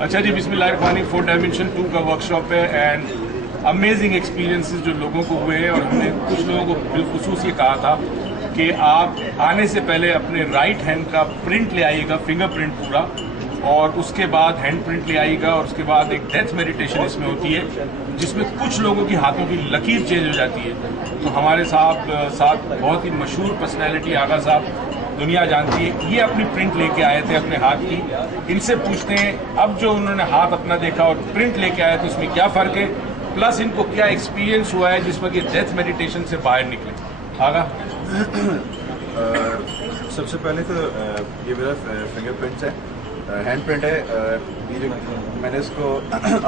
अच्छा जी, बिस्मिल्लाहिर्रहमानिर्रहीम। 4 डायमेंशन 2 का वर्कशॉप है एंड अमेजिंग एक्सपीरियंसेस जो लोगों को हुए हैं। और हमने कुछ लोगों को बिलखुसूस ये कहा था कि आप आने से पहले अपने राइट हैंड का प्रिंट ले आइएगा, फिंगरप्रिंट पूरा, और उसके बाद हैंड प्रिंट ले आइएगा। और उसके बाद एक डेथ मेडिटेशन इसमें होती है जिसमें कुछ लोगों की हाथों की लकीर चेंज हो जाती है। तो हमारे साथ बहुत ही मशहूर पर्सनैलिटी आगा साहब, दुनिया जानती है, ये अपनी प्रिंट लेके आए थे अपने हाथ की। इनसे पूछते हैं अब जो उन्होंने हाथ अपना देखा और प्रिंट लेके आए तो उसमें क्या फ़र्क है, प्लस इनको क्या एक्सपीरियंस हुआ है जिसमें कि डेथ मेडिटेशन से बाहर निकले। आगा सबसे पहले तो ये मेरा फिंगरप्रिंट्स है, हैंड प्रिंट है। ये जो मैंने इसको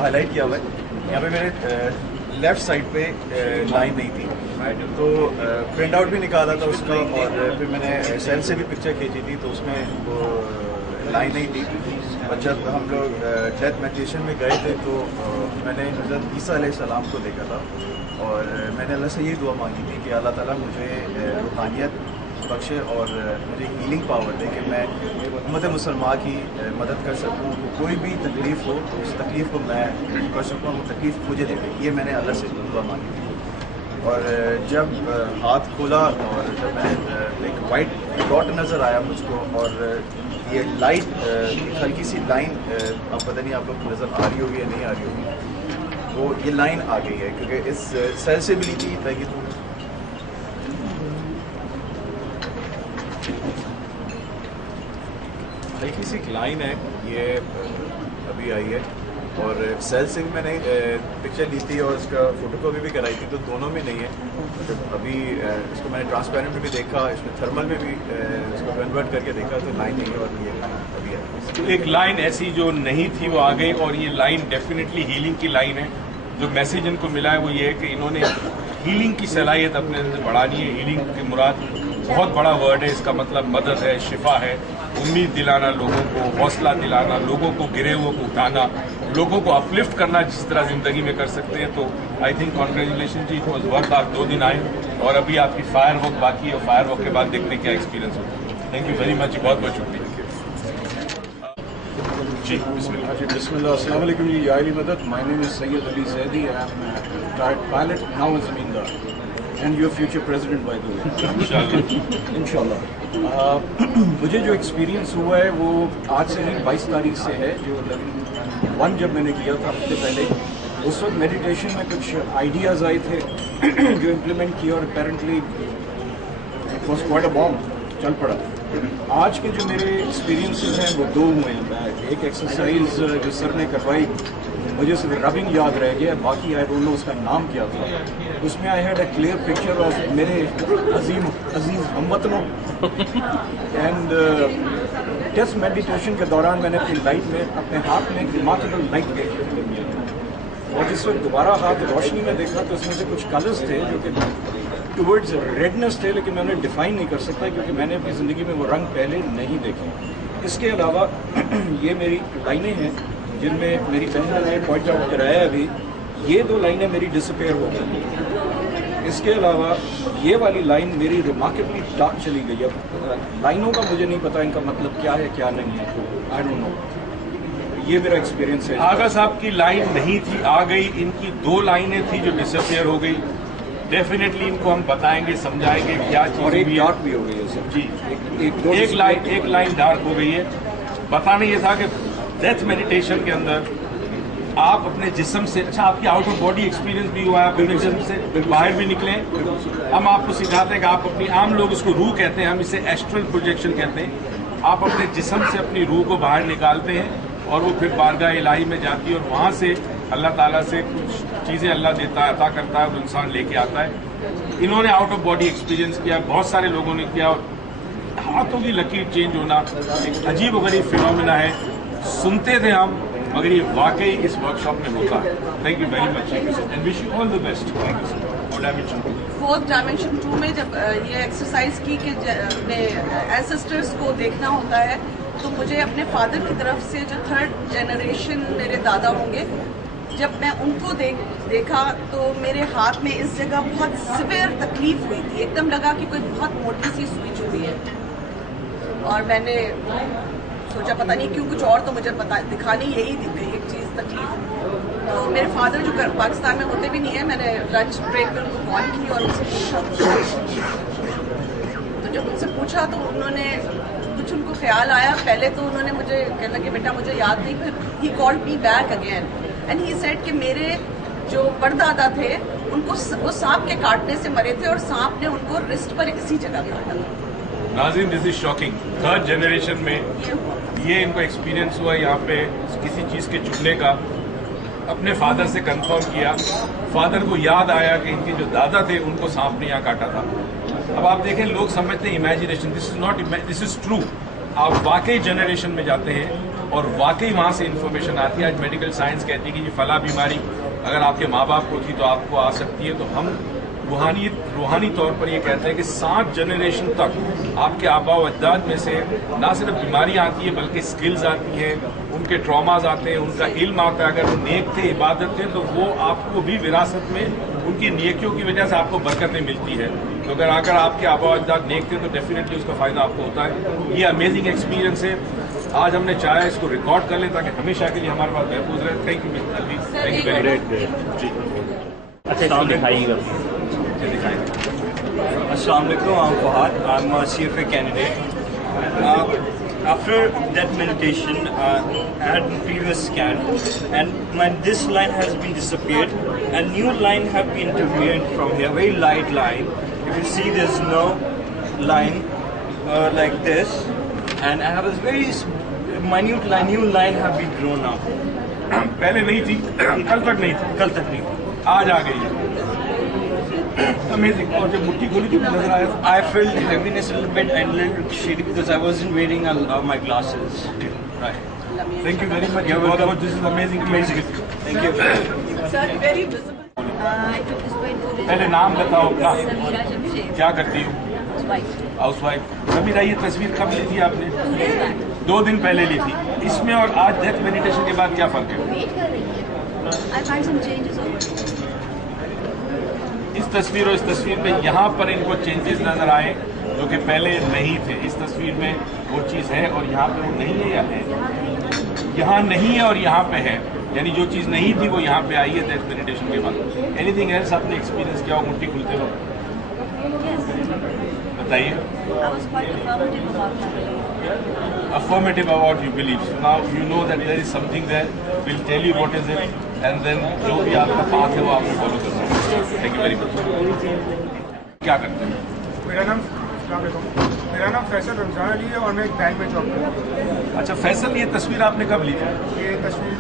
हाईलाइट किया हुआ है, यहाँ पे मेरे लेफ्ट साइड पे लाइन नहीं थी, तो प्रिंट आउट भी निकाला था उसका। और फिर मैंने सेल से भी पिक्चर खींची थी तो उसमें वो लाइन नहीं थी। और जब हम लोग डेथ मेडिटेशन में गए थे तो मैंने हज़रत ईसा अलैहिस्सलाम को देखा था और मैंने अल्लाह से ये दुआ मांगी थी कि अल्लाह ताला मुझे रूहानियत बख्शे और मुझे हीलिंग पावर दे कि मैं उम्मत मुसलमान की मदद कर सकूँ। कोई भी तकलीफ़ हो तो उस तकलीफ़ को मैं कर सकूँ, वो तकलीफ़ मुझे दे दे, ये मैंने अल्लाह से दुआ मांगी थी। और जब हाथ खोला और जब मैंने एक वाइट डॉट नज़र आया मुझको, और ये लाइट एक हल्की सी लाइन, अब पता नहीं आप लोग को नज़र आ रही होगी या नहीं आ रही होगी, वो ये लाइन आ गई है क्योंकि इस सेल से मिली थी ताकि हल्की सी लाइन है, ये अभी आई है। और सेल से भी मैंने पिक्चर ली थी और उसका फोटोकॉपी भी कराई थी, तो दोनों में नहीं है। तो अभी इसको मैंने ट्रांसपेरेंट में भी देखा, इसमें थर्मल में भी इसको कन्वर्ट करके देखा तो लाइन नहीं है, और ये अभी है। तो एक लाइन ऐसी जो नहीं थी वो आ गई, और ये लाइन डेफिनेटली हीलिंग की लाइन है। जो मैसेज इनको मिला है वो ये है कि इन्होंने हीलिंग की सलाहियत अपने अंदर बढ़ानी है। हीलिंग की मुराद बहुत बड़ा वर्ड है, इसका मतलब मदद है, शिफा है, उम्मीद दिलाना लोगों को, हौसला दिलाना लोगों को, गिरे हुए को उठाना, लोगों को अपलिफ्ट करना जिस तरह जिंदगी में कर सकते हैं। तो I think congratulation ji, it was worth. आप 2 दिन आए और अभी आपकी फायर वर्क बाकी है, और फायर वर्क के बाद देखते हैं क्या एक्सपीरियंस होता है। थैंक यू वेरी मच, बहुत बहुत शुक्रिया जी। बिस्मिल्लाह जी, बिस्मिल्लाह। अस्सलाम वालेकुम जी, या अली मदद। My name is Syed Ali Zaidi, I am retired pilot, now in ज़मींदार, and your future president by the way, इंशाल्लाह। मुझे जो एक्सपीरियंस हुआ है वो आज से नहीं 22 तारीख से है। जो 1 जब मैंने किया था हफ्ते पहले, उस वक्त मेडिटेशन में कुछ आइडियाज़ आए थे जो इम्प्लीमेंट किए और apparently it was quite a bomb, चल पड़ा। आज के जो मेरे एक्सपीरियंसेस हैं वो 2 हुए हैं। एक एक्सरसाइज जो सर ने करवाई, मुझे सिर्फ रबिंग याद रह गया, बाकी आई डोंट नो उसका नाम क्या था। उसमें I had a clear picture of मेरे अजीज हमवतनों, एंड टेस्ट मेडिटेशन के दौरान मैंने अपनी लाइट में, अपने हाथ में एक रिमार्केबल लाइट देखी थी, और जिस वक्त दोबारा हाथ रोशनी में देखा तो उसमें से कुछ कलर्स थे जो कि टुवर्ड्स रेडनेस थे, लेकिन मैं उन्हें डिफाइन नहीं कर सकता क्योंकि मैंने अपनी ज़िंदगी में वो रंग पहले नहीं देखे। इसके अलावा ये मेरी लाइनें हैं जिनमें मेरी बहन ने पॉइंट आउट कराया अभी, ये 2 लाइनें मेरी डिसअपेयर हो गई। इसके अलावा ये वाली लाइन मेरी रिमार्केबली डार्क चली गई। अब लाइनों का मुझे नहीं पता इनका मतलब क्या है क्या नहीं है, आई डोंट नो। ये मेरा एक्सपीरियंस है। आगा साहब की लाइन नहीं थी, आ गई। इनकी 2 लाइनें थी जो डिसअपेयर हो गई। डेफिनेटली इनको हम बताएंगे, समझाएंगे क्या चीज़, और एक डार्क भी हो गई है सर जी। एक लाइन डार्क हो गई है। बताना ये था कि डेथ मेडिटेशन के अंदर आप अपने जिस्म से, अच्छा आपकी आउट ऑफ बॉडी एक्सपीरियंस भी हुआ है, आप अपने जिस्म से बाहर भी निकले। हम आपको सिखाते हैं कि आप अपनी, आम लोग इसको रूह कहते हैं, हम इसे एस्ट्रल प्रोजेक्शन कहते हैं। आप अपने जिस्म से अपनी रूह को बाहर निकालते हैं और वो फिर बारगाह इलाही में जाती है, और वहाँ से अल्लाह ताला से कुछ चीज़ें अल्लाह देता है, अता करता है, और इंसान लेके आता है। इन्होंने आउट ऑफ बॉडी एक्सपीरियंस किया, बहुत सारे लोगों ने किया, और हाथों की लकीर चेंज होना एक अजीब व गरीब फिनोमेना है। सुनते थे हम, मगर ये वाकई इस वर्कशॉप में होता है। Thank you very much and wish you all the best. Thank you sir. 4th dimension 2 में जब ये एक्सरसाइज की कि अपने एंसेस्टर्स को देखना होता है, तो मुझे अपने फादर की तरफ से जो 3rd जनरेशन मेरे दादा होंगे, जब मैं उनको देखा तो मेरे हाथ में इस जगह बहुत सिवियर तकलीफ हुई थी। एकदम लगा कि कोई बहुत मोटी सी सुई चुभी है, और मैंने सोचा पता नहीं क्यों कुछ और, तो मुझे पता दिखानी यही दी गई एक चीज़ तकलीफ। तो मेरे फादर जो पाकिस्तान में होते भी नहीं है, मैंने लंच ब्रेक में उनको कॉल की और उनसे पूछा। तो जब उनसे पूछा तो उन्होंने कुछ उनको ख्याल आया। पहले तो उन्होंने मुझे कहना कि बेटा मुझे याद नहीं, फिर he called me back again and he said कि मेरे जो परदादा थे उनको वो सांप के काटने से मरे थे और सांप ने उनको रिस्ट पर इसी जगह काटा था। नाज़रीन, this is shocking. Third generation में ये इनको एक्सपीरियंस हुआ यहाँ पे किसी चीज़ के चुभने का। अपने फादर से कंफर्म किया, फादर को याद आया कि इनके जो दादा थे उनको सांप ने यहाँ काटा था। अब आप देखें, लोग समझते हैं imagination, this is not, this is true. आप वाकई जनरेशन में जाते हैं और वाकई वहाँ से इंफॉर्मेशन आती है। आज मेडिकल साइंस कहती है कि ये फला बीमारी अगर आपके माँ बाप को थी तो आपको आ सकती है। तो हम रूहानी तौर पर ये कहते हैं कि 7 जनरेशन तक आपके आबा व अजदाद में से ना सिर्फ बीमारी आती है बल्कि स्किल्स आती हैं, उनके ट्रॉमाज आते हैं, उनका इल्म आता है। अगर वो नेक थे, इबादत थे, तो वो आपको भी विरासत में उनकी नेकियों की वजह से आपको बरकतें मिलती है। तो अगर आपके आबा व अजदाद नेक थे तो डेफिनेटली उसका फ़ायदा आपको होता है। ये अमेजिंग एक्सपीरियंस है। आज हमने चाहा इसको रिकॉर्ड कर लें ताकि हमेशा के लिए हमारे पास महफूज रहे। Thank you mister Ali, thank you very much जी। अच्छा, दिखाइएगा। Assalamualaikum, I'm Fahad. I'm a CFA candidate. After that meditation, I had previous scan, and this line has been disappeared, and new line have been intervened from here. Very light line. If you see, there's no line like this, and I have a very minute line. New line have been grown up. पहले नहीं थी, कल तक नहीं थी, कल तक नहीं थी, आज आ गई है। अमेजिंग। और जब मुट्ठी खोली तो नजर आया, I felt heaviness a little bit and a little shady because I wasn't wearing my glasses. Right. Thank you very much. This is amazing. Thank you. Sir, very visible. पहले नाम बताओ अपना, समीरा जमशेद, क्या करती हो? House wife. समीरा, ये तस्वीर कब ली थी आपने? 2 दिन पहले ली थी। इसमें और आज डेथ मेडिटेशन के बाद क्या फर्क है? वेट कर रही है। I find some changes over. इस तस्वीर और इस तस्वीर में यहाँ पर इनको चेंजेस नजर आए जो कि पहले नहीं थे। इस तस्वीर में वो चीज़ है और यहाँ पे वो नहीं है या है? यहाँ नहीं है और यहाँ पे है, यानी जो चीज़ नहीं थी वो यहाँ पे आई है डेथ मेडिटेशन के बाद। एनीथिंग एल्स आपने एक्सपीरियंस किया हो मुट्ठी खुलते वक्त? बताइए। I was quite affirmative about my belief. Affirmative about your beliefs. So now you know that there is something there. We'll tell you what is it, and then जो भी आपका पाथ है वो आपको फॉलो करना है। Thank you very much. क्या करते हैं? मेरा नाम फैसल रमजान अली है और मैं एक बैंक में जॉब करता हूँ। अच्छा फैसल, ये तस्वीर आपने कब ली थी? ये तस्वीर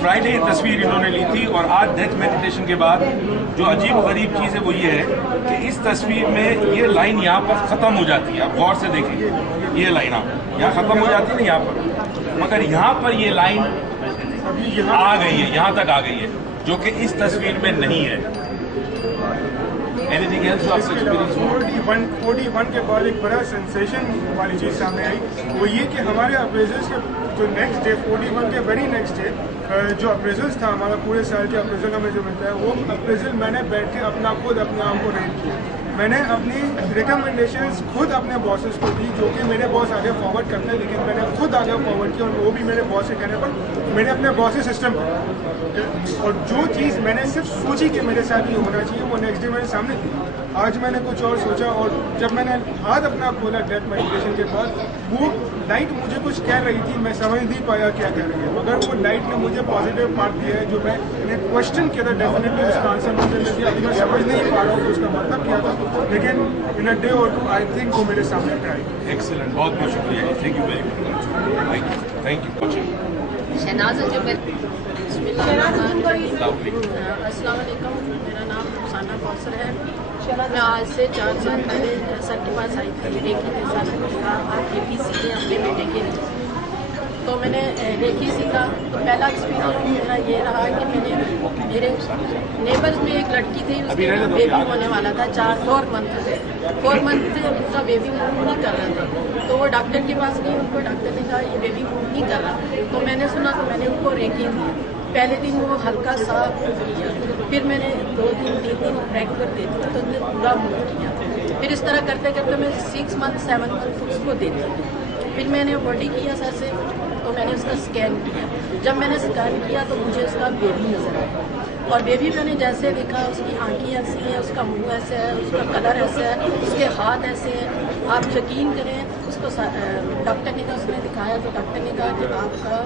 फ्राइडे ये तस्वीर इन्होंने ली थी और आज डेथ मेडिटेशन के बाद जो अजीब गरीब चीज़ है वो ये है कि इस तस्वीर में ये लाइन यहाँ पर ख़त्म हो जाती है। आप गौर से देखेंगे, ये लाइन आप यहाँ ख़त्म हो जाती है ना यहाँ पर, मगर यहाँ पर ये लाइन आ गई है, यहाँ तक आ गई है, जो कि इस तस्वीर में नहीं है। एनीथिंग एल्स आपका एक्सपीरियंस? 41 के बाद एक बड़ा सेंसेशन वाली चीज़ सामने आई, वो ये कि हमारे अप्रेजल्स के जो नेक्स्ट डे 41 के वेरी नेक्स्ट डे जो अप्रेजल्स था हमारा पूरे साल के अप्रेजल हमें जो मिलता है वो अप्रेजल मैंने बैठ के खुद अपने आप को रेट किया। मैंने अपनी रिकमेंडेशंस खुद अपने बॉसेस को दी, जो कि मेरे बॉस आगे फॉरवर्ड करते हैं, लेकिन मैंने खुद आगे फॉरवर्ड किया और वो भी मेरे बॉस के कहने पर मैंने अपने बॉस सिस्टम पर। और जो चीज़ मैंने सिर्फ सोची कि मेरे साथ ही होना चाहिए वो नेक्स्ट डे मेरे सामने थी। आज मैंने कुछ और सोचा और जब मैंने हाथ अपना खोला डेथ मेडिटेशन के बाद, वो लाइट मुझे कुछ कह रही थी, मैं समझ नहीं पाया क्या कह रही है, मगर वो लाइट ने मुझे पॉजिटिव पार्ट दिया है जो मैंने क्वेश्चन किया था। डेफिनेटली उसका आंसर मुझे मिल गया। अभी मैं समझ नहीं पा रहा हूँ कि उसका मतलब क्या था, लेकिन इन अ डे और टू आई थिंक वो मेरे सामने आई। एक्सीलेंट, बहुत बहुत शुक्रिया, thank you very much, thank you. Shahnaz Zubair. अस्सलाम वालेकुम, मेरा नाम रुखसाना कौसर है। मैं आज से 4 साल पहले सर के पास आई थी रेखी के साथ, रेखी सीखे अपने बेटे के लिए। तो मैंने रेखी सीखा तो पहला एक्सपीरियंस मेरा ये रहा कि मेरे नेबर्स में एक लड़की थी, उसका बेबी होने वाला था 4 मंथ से 4 मंथ से उसका बेबी मूव नहीं कर रहा था। तो वो डॉक्टर के पास गई, उनको डॉक्टर ने कहा ये बेबी मूव नहीं कर रहा। तो मैंने सुना तो मैंने उनको रेखी दी। पहले दिन वो हल्का सा किया, फिर मैंने 2 दिन 3 दिन रेगुलर देती तो उसने पूरा मूव किया। फिर इस तरह करते करते मैं 6 मंथ 7 मंथ उसको देती। फिर मैंने बॉडी किया सर से, तो मैंने उसका स्कैन किया। जब मैंने स्कैन किया तो मुझे उसका बेबी नजर आया, और बेबी मैंने जैसे देखा उसकी आंखें ऐसी हैं, उसका मुंह ऐसा है, उसका कलर ऐसा है, उसके हाथ ऐसे हैं। आप यकीन करें, उसको डॉक्टर ने कहा, उसने दिखाया तो डॉक्टर ने कहा कि आपका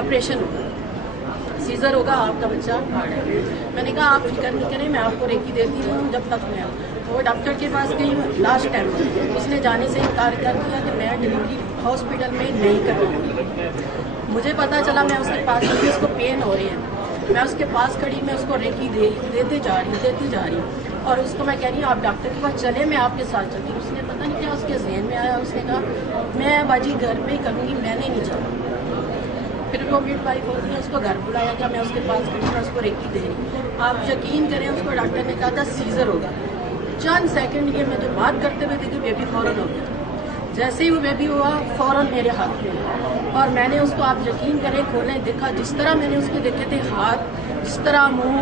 ऑपरेशन होगा, सीजर होगा, आपका बच्चा हार्ड है। मैंने कहा आप फिक्र नहीं करें, मैं आपको रेकी देती हूँ जब तक मैं वो डॉक्टर के पास गई लास्ट टाइम, उसने जाने से इनकार कर दिया कि मैं डिलीवरी हॉस्पिटल में नहीं करूँगी। मुझे पता चला, मैं उसके पास गई, उसको पेन हो रही है, मैं उसके पास खड़ी, मैं उसको रेकी देती जा रही हूँ, और उसको मैं कह रही हूँ आप डॉक्टर के पास चले, मैं आपके साथ चलती हूँ। उसने पता नहीं क्या उसके जहन में आया, उसने कहा मैं बाजी घर पे ही करूँगी, मैंने नहीं चला। फिर वो मिड वाइफ होती है, उसको घर बुलाया गया, मैं उसके पास खड़ी, मैं उसको रेकी दे रही। आप यकीन करें, उसको डॉक्टर ने कहा था सीजर होगा। चंद सेकंड ये मैं जो बात करते हुए देखी, बेबी फौरन हो गया। जैसे ही वो बेबी हुआ फौरन मेरे हाथ में, और मैंने उसको आप यकीन करें खोलें देखा, जिस तरह मैंने उसके देखे थे हाथ, जिस तरह मुंह,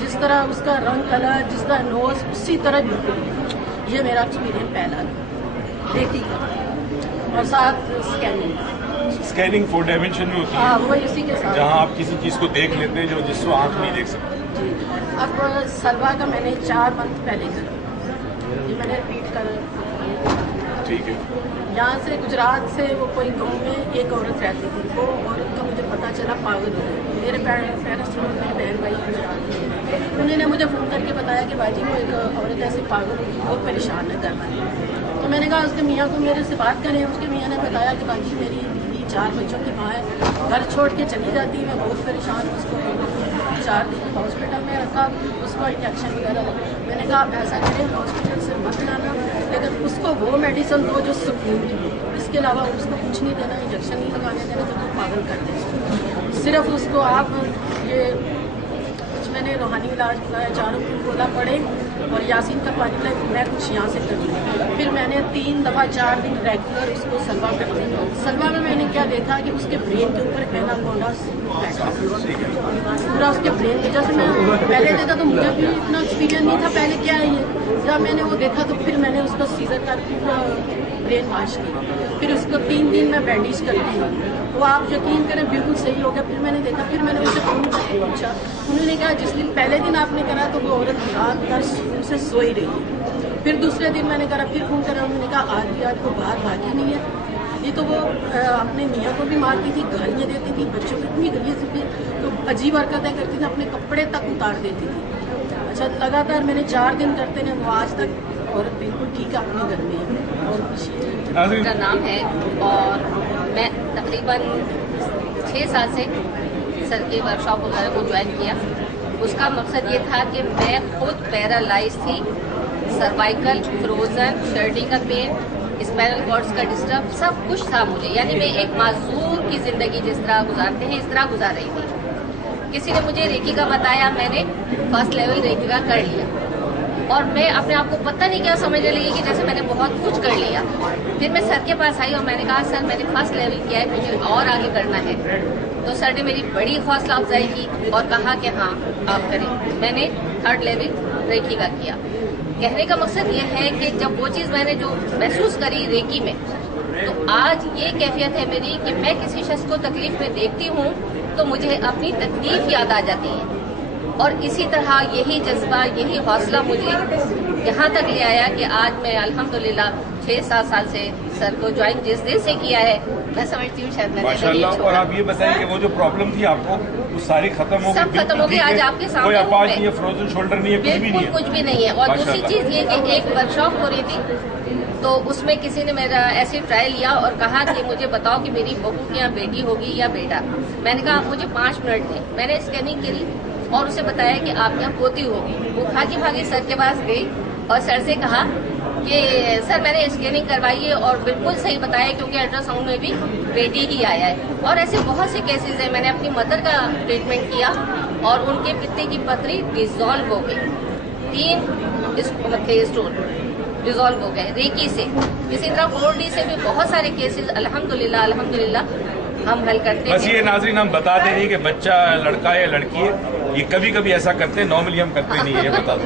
जिस तरह उसका रंग कलर, जिस तरह नोज, उसी तरह बिल्कुल। ये मेरा एक्सपीरियंस पहला देखी का, और साथ स्कैनिंग 4 डायमेंशन में होती है। हाँ, वो इसी के साथ, जहाँ आप किसी चीज को देख लेते हैं जो जिसको आंख नहीं देख सकते। अब सलवा का मैंने 4 मंथ पहले करा, ये मैंने रिपीट कर। ठीक है। यहाँ से गुजरात से वो कोई गांव में एक औरत रहती थी, वो औरत का मुझे पता चला पागल हो गई। मेरे पेरेंट्स लोग, मेरे बहन भाई गुजरात में, उन्होंने मुझे फ़ोन करके बताया कि बाजी वो एक औरत ऐसे पागल हो गई, बहुत परेशान है करना। तो मैंने कहा उसके मियाँ को मेरे से बात करें। उसके मियाँ ने बताया कि बाजी मेरी बीवी 4 बच्चों की माँ है, घर छोड़ के चली जाती है, मैं बहुत परेशान हूँ। उसको 4 दिन हॉस्पिटल में रखा, उसको इंजेक्शन वगैरह लगा। मैंने कहा आप ऐसा करें, हॉस्पिटल से मत लाना, लेकिन उसको वो मेडिसिन दो जो सुकून की हो, इसके अलावा उसको कुछ नहीं देना, इंजेक्शन नहीं लगाने देना, तो वो पागल कर दें। सिर्फ उसको आप ये कुछ मैंने रूहानी इलाज बुलाया, 4 बोला पड़े और यासीन का पानी पिलाए, मैं कुछ यहाँ से कर। फिर मैंने 3 दफ़ा 4 दिन रेगुलर उसको सलवा कर दिया। सलवा में मैंने क्या देखा कि उसके ब्रेन के ऊपर एनाकोंडा पूरा उसके ब्रेन के, जैसे मैं पहले देखा तो मुझे भी इतना एक्सपीरियंस नहीं था पहले क्या है ये। जब मैंने वो देखा तो फिर मैंने उसका सीजर कर पूरा ब्रेन वॉश किया, फिर उसको 3 दिन में बैंडेज कर दी। वो आप यकीन करें बिल्कुल सही हो गया। फिर मैंने देखा, फिर मैंने उनसे फ़ोन करके पूछा, उन्होंने कहा जिस दिन पहले दिन आपने करा तो वो औरत रात भर से सोई रही। फिर दूसरे दिन मैंने करा, फिर फ़ोन करा, उन्होंने कहा आज भी आपको बाहर भागी नहीं है। ये तो वो अपने मियाँ को भी मारती थी, गालियाँ देती थी, बच्चों को इतनी गलीज थी, तो अजीब हरकतें करती थी, अपने कपड़े तक उतार देती थी। अच्छा, लगातार मैंने 4 दिन करते हैं, वो आज तक औरत बिल्कुल ठीक है, अपने घर में है। और मेरा नाम है, और मैं तकरीबन 6 साल से सर के वर्कशॉप वगैरह को ज्वाइन किया। उसका मकसद ये था कि मैं खुद पैरालाइज थी, सर्वाइकल, फ्रोजन, शर्डी का पेन, स्पाइनल कॉर्ड्स का डिस्टर्ब, सब कुछ था मुझे। यानी मैं एक माजूर की ज़िंदगी जिस तरह गुजारते हैं इस तरह गुजार रही थी। किसी ने मुझे रेकी का बताया, मैंने फर्स्ट लेवल रेकी का कर लिया, और मैं अपने आप को पता नहीं क्या समझने लगी कि जैसे मैंने बहुत कुछ कर लिया। फिर मैं सर के पास आई और मैंने कहा सर मैंने फर्स्ट लेवल किया है, मुझे और आगे करना है। तो सर ने मेरी बड़ी हौसला अफजाई की और कहा कि हाँ आप करें। मैंने 3rd लेवल रेकी का किया। कहने का मकसद ये है कि जब वो चीज़ मैंने जो महसूस करी रेकी में, तो आज ये कैफियत है मेरी कि मैं किसी शख्स को तकलीफ में देखती हूँ तो मुझे अपनी तकलीफ याद आ जाती है। और इसी तरह यही जज्बा, यही हौसला मुझे यहाँ तक ले आया कि आज मैं अल्हम्दुलिल्लाह 6-7 साल से सर को ज्वाइन जिस दिन से किया है, मैं समझती हूँ शायद मैंने माशाल्लाह। और आप ये बताइए कि वो जो प्रॉब्लम थी आपको वो सारी खत्म हो गई? सब खत्म हो गई, आज आपके सामने कोई अपाज नहीं है, फ्रोजन शोल्डर नहीं है, कुछ भी नहीं है, कुछ भी नहीं है। और दूसरी चीज ये कि एक वर्कशॉप हो रही थी तो उसमें किसी ने मेरा ऐसे ट्रायल लिया और कहा कि मुझे बताओ कि मेरी बहू की यहाँ बेटी होगी या बेटा। मैंने कहा आप मुझे 5 मिनट दें। मैंने स्कैनिंग करी और उसे बताया कि आप यहाँ पोती होगी। वो भागी भागी सर के पास गई और सर से कहा कि सर मैंने स्कैनिंग करवाई है और बिल्कुल सही बताया, क्योंकि अल्ट्रासाउंड में भी बेटी ही आया है। और ऐसे बहुत से केसेस हैं। मैंने अपनी मदर का ट्रीटमेंट किया और उनके पित्ते की पथरी डिजॉल्व हो गई, 3 स्टोन डिजॉल्व हो गए रेकी से। इसी तरह 4D से भी बहुत सारे केसेस अल्हम्दुलिल्लाह हम हल करते हैं। बस ये नाज़रीन हम बता दे रही है कि बच्चा लड़का है या लड़की है, ये कभी कभी ऐसा करते हैं, नॉर्मली हम करते नहीं है, ये बता दो।